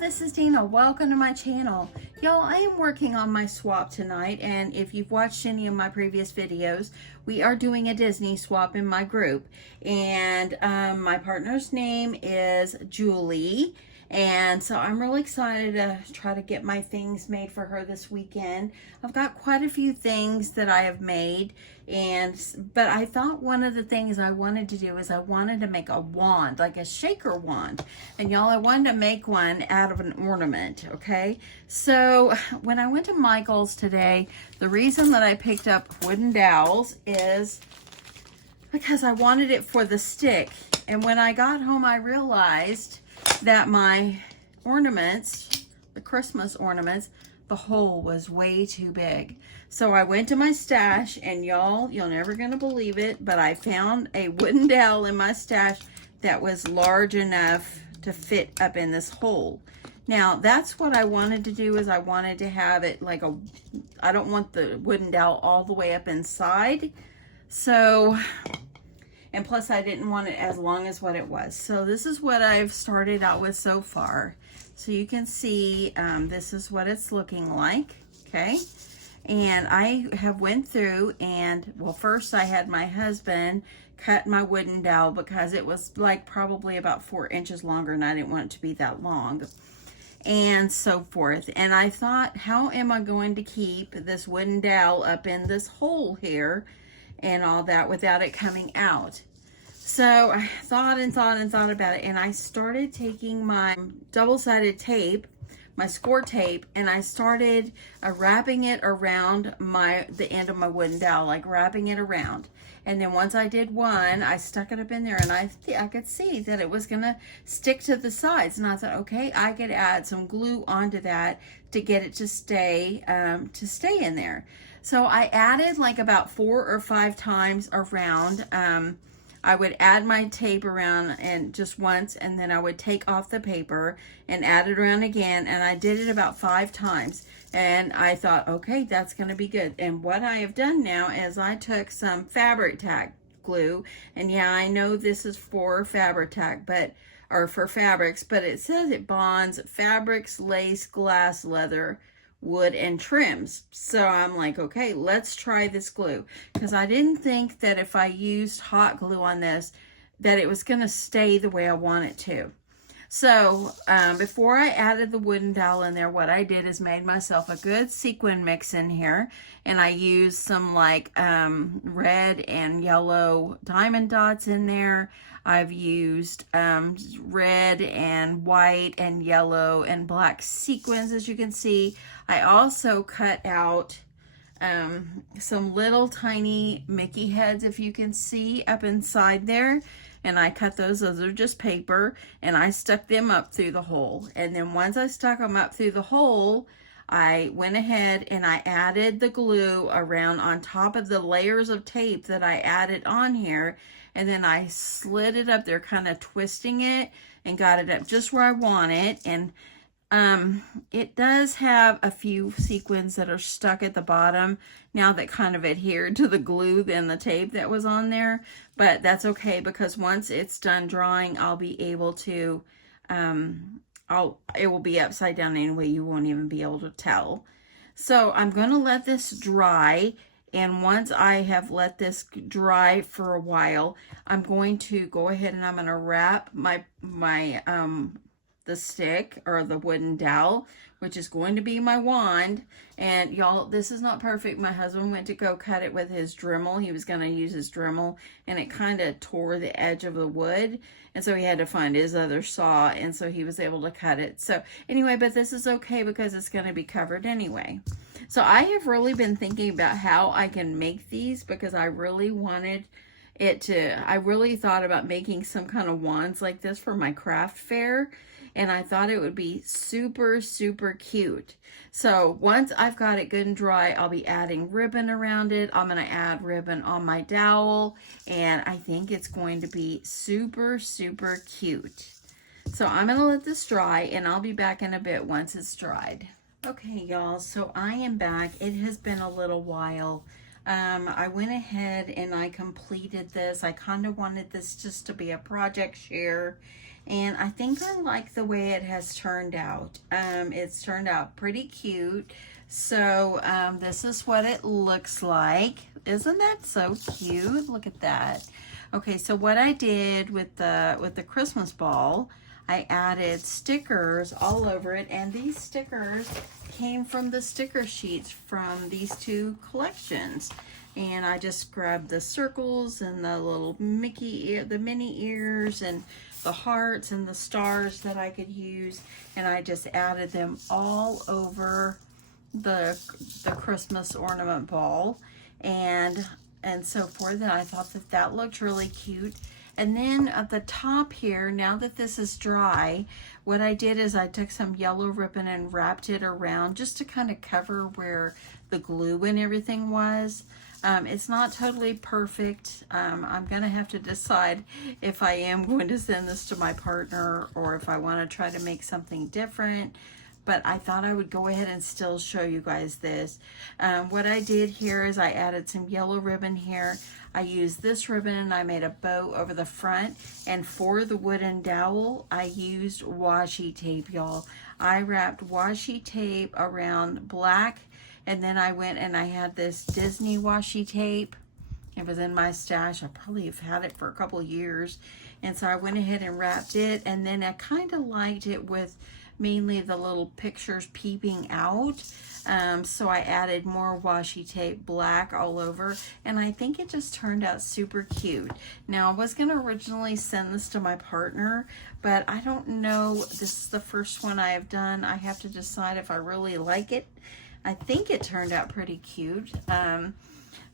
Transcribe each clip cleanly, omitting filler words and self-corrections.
this is Dina. Welcome to my channel. Y'all, I am working on my swap tonight, and if you've watched any of my previous videos, we are doing a Disney swap in my group. And my partner's name is Julie, and so I'm really excited to try to get my things made for her this weekend. I've got quite a few things that I have made, but I thought one of the things I wanted to do is I wanted to make a wand, like a shaker wand. And y'all, I wanted to make one out of an ornament, okay? So when I went to Michael's today, the reason that I picked up wooden dowels is because I wanted it for the stick. And when I got home, I realized that my ornaments, the Christmas ornaments, the hole was way too big. So I went to my stash, and y'all, you're never gonna believe it, but I found a wooden dowel in my stash that was large enough to fit up in this hole. Now that's what I wanted to do, is I wanted to have it like I don't want the wooden dowel all the way up inside. So, and plus I didn't want it as long as what it was. So this is what I've started out with so far. So you can see this is what it's looking like, okay? And I have went through and, well, first I had my husband cut my wooden dowel because it was like probably about 4 inches longer, and I didn't want it to be that long, and so forth. And I thought, how am I going to keep this wooden dowel up in this hole here and all that without it coming out? So I thought and thought and thought about it, and I started taking my double-sided tape, my score tape, and I started wrapping it around the end of my wooden dowel, like wrapping it around. And then once I did one, I stuck it up in there, and I could see that it was gonna stick to the sides. And I thought, okay, I could add some glue onto that to get it to stay in there. So I added like about 4 or 5 times around. I would add my tape around and just once, and then I would take off the paper and add it around again, and I did it about 5 times. And I thought, okay, that's going to be good. And what I have done now is I took some fabric tack glue, and yeah, I know this is for fabric tack, or for fabrics, but it says it bonds fabrics, lace, glass, leather, wood, and trims. So I'm like, okay, let's try this glue, because I didn't think that if I used hot glue on this that it was going to stay the way I want it to. So before I added the wooden dowel in there, what I did is made myself a good sequin mix in here, and I used some like red and yellow diamond dots in there. I've used red and white and yellow and black sequins, as you can see. I also cut out some little tiny Mickey heads, if you can see up inside there. And I cut those are just paper, and I stuck them up through the hole. And then once I stuck them up through the hole, I went ahead and I added the glue around on top of the layers of tape that I added on here. And then I slid it up there, kind of twisting it, and got it up just where I want it. And it does have a few sequins that are stuck at the bottom now that kind of adhered to the glue and the tape that was on there, but that's okay, because once it's done drying, I'll be able to, it will be upside down anyway. You won't even be able to tell. So I'm going to let this dry. And once I have let this dry for a while, I'm going to go ahead and I'm going to wrap the stick, or the wooden dowel, which is going to be my wand. And y'all, this is not perfect. My husband went to go cut it with his Dremel. He was going to use his Dremel, and it kind of tore the edge of the wood, and so he had to find his other saw, and so he was able to cut it. So anyway, but this is okay because it's going to be covered anyway. So I have really been thinking about how I can make these, because I really wanted I really thought about making some kind of wands like this for my craft fair, and I thought it would be super, super cute. So once I've got it good and dry, I'll be adding ribbon around it. I'm going to add ribbon on my dowel, and I think it's going to be super, super cute. So I'm going to let this dry, and I'll be back in a bit once it's dried. Okay, y'all, so I am back. It has been a little while. I went ahead and I completed this. I kind of wanted this just to be a project share, and I think I like the way it has turned out. It's turned out pretty cute. So this is what it looks like. Isn't that so cute? Look at that. Okay, so what I did with the Christmas ball, I added stickers all over it, and these stickers came from the sticker sheets from these two collections. And I just grabbed the circles and the little Mickey ear, the mini ears, and the hearts and the stars that I could use, and I just added them all over the Christmas ornament ball, and so forth. And I thought that that looked really cute. And then at the top here, now that this is dry, what I did is I took some yellow ribbon and wrapped it around just to kind of cover where the glue and everything was. It's not totally perfect. I'm going to have to decide if I am going to send this to my partner or if I want to try to make something different. But I thought I would go ahead and still show you guys this. What I did here is I added some yellow ribbon here. I used this ribbon and I made a bow over the front. And for the wooden dowel, I used washi tape, y'all. I wrapped washi tape around black, and then I went and I had this Disney washi tape. It was in my stash. I probably have had it for a couple of years. And so I went ahead and wrapped it, and then I kind of liked it with mainly the little pictures peeping out. So I added more washi tape black all over, and I think it just turned out super cute. Now I was going to originally send this to my partner, but I don't know. This is the first one I have done. I have to decide if I really like it. I think it turned out pretty cute.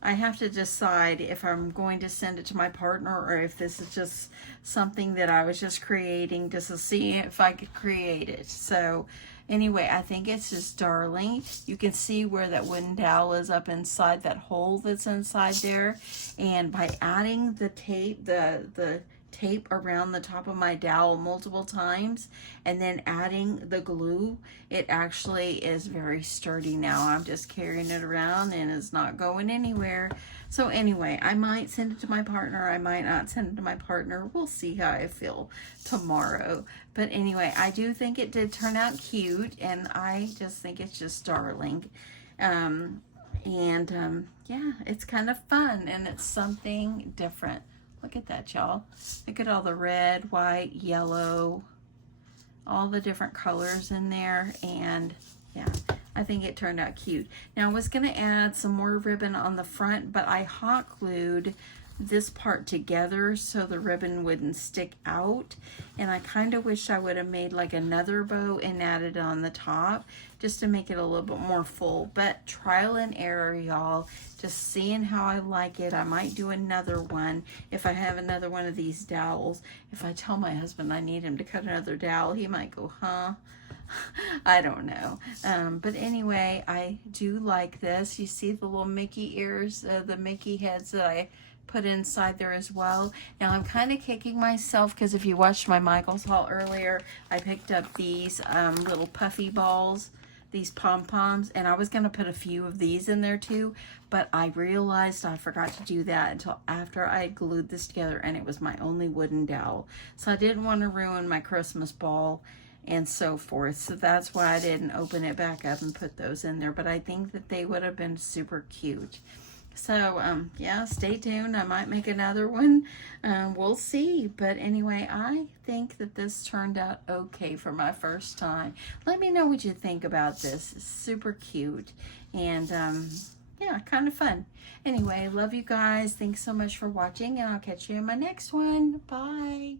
I have to decide if I'm going to send it to my partner or if this is just something that I was just creating just to see if I could create it. So anyway, I think it's just darling. You can see where that wooden dowel is up inside that hole that's inside there. And by adding the tape, the tape around the top of my dowel multiple times and then adding the glue, it actually is very sturdy now. I'm just carrying it around and it's not going anywhere. So anyway, I might send it to my partner, I might not send it to my partner. We'll see how I feel tomorrow. But anyway, I do think it did turn out cute, and I just think it's just darling. Yeah, it's kind of fun and it's something different. Look at that, y'all. Look at all the red, white, yellow, all the different colors in there. And yeah, I think it turned out cute. Now I was going to add some more ribbon on the front, but I hot glued this part together so the ribbon wouldn't stick out, and I kind of wish I would have made like another bow and added it on the top just to make it a little bit more full. But trial and error, y'all, just seeing how I like it. I might do another one if I have another one of these dowels. If I tell my husband I need him to cut another dowel, he might go, huh? I don't know. But anyway, I do like this. You see the little Mickey ears, the Mickey heads that I put inside there as well. Now I'm kind of kicking myself because if you watched my Michael's haul earlier, I picked up these little puffy balls, these pom-poms, and I was going to put a few of these in there too, but I realized I forgot to do that until after I glued this together, and it was my only wooden dowel. So I didn't want to ruin my Christmas ball and so forth. So that's why I didn't open it back up and put those in there, but I think that they would have been super cute. So, yeah, stay tuned. I might make another one. We'll see. But anyway, I think that this turned out okay for my first time. Let me know what you think about this. It's super cute. And, yeah, kind of fun. Anyway, love you guys. Thanks so much for watching, and I'll catch you in my next one. Bye.